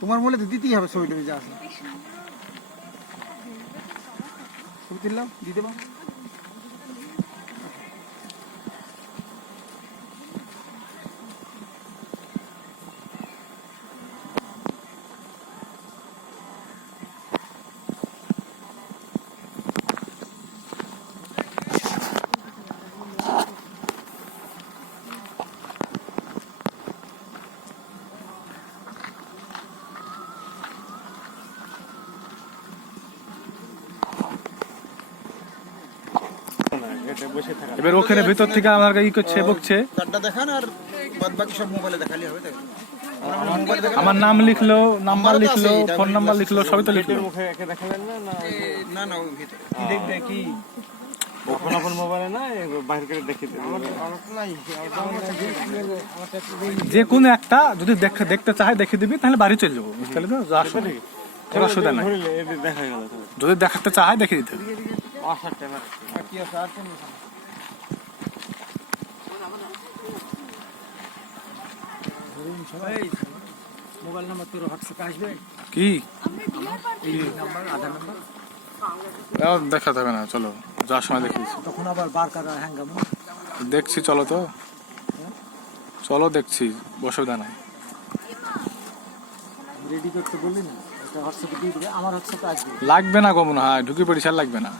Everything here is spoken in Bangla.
তোমার বলে তো দিতেই হবে ছবি টবি যা আছে ছবি তুললাম দিতে পারো এবার ওখানে ভেতর থেকে আমার ই করছে বকছে কার্ডটা দেখান আর বাদ বাকি সব মোবাইলে দেখালি হবে তাই আমার নাম লিখলো নাম্বার লিখলো ফোন নাম্বার লিখলো সবই তো লিখলো মুখে একে দেখালেন না না না না ওই ভিতরে কি দেখবে কি আপন আপন মোবাইলে না বাইরে করে দেখে যে কোনো একটা যদি দেখতে চাই দেখে দিবি তাহলে বাড়ি চলে যাবো বুঝতে পারলি তো যাওয়ার সময় কোনো অসুবিধা নাই দেখা গেল যদি দেখাতে চাই দেখে দিতে হবে আসার টাইম আর কি আছে আর কোন মোবাইল নাম্বার তোর হোয়াটসঅ্যাপে আসবে কি এই নাম্বার আধার নাম্বার দেখাতে হবে না চলো যাওয়ার সময় দেখি তখন আবার বার কাটা হ্যাঙ্গামো দেখছি চলো তো চলো দেখছি অসুবিধা নাই রেডি করতে বললি না এটা হোয়াটসঅ্যাপে দিয়ে দিবে আমার হোয়াটসঅ্যাপে আসবে লাগবে না গো মনে হয় ঢুকে পড়িস আর লাগবে না